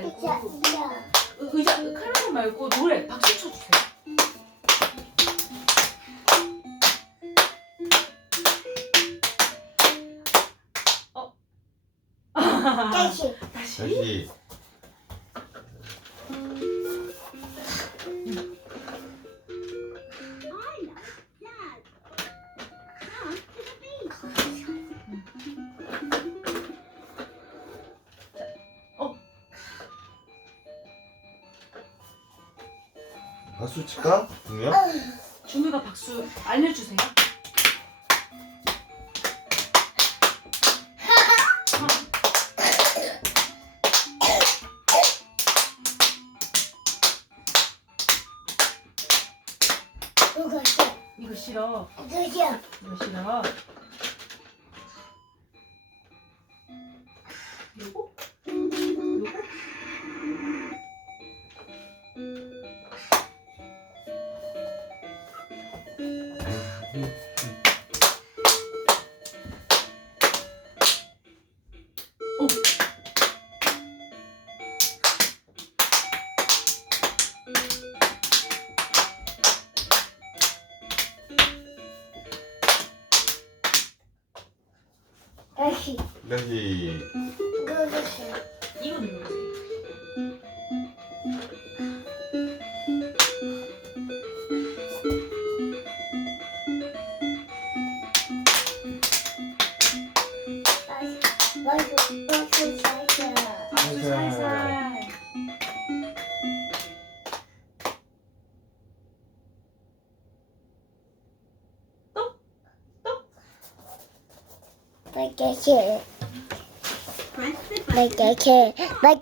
의- 의자 클라스 말고 노래 박수 쳐주세요. 어. 다시. 다시. 박수 칠까? 동이야? 준우가 박수 알려주세요. 누가 싫어? 이거 싫어. 누가 싫어? 이거 싫어. 요 다시. 다시 누가 싫어? 이거 눌러주세요. 박수 살살. 박 Like a kid. Like a kid. Like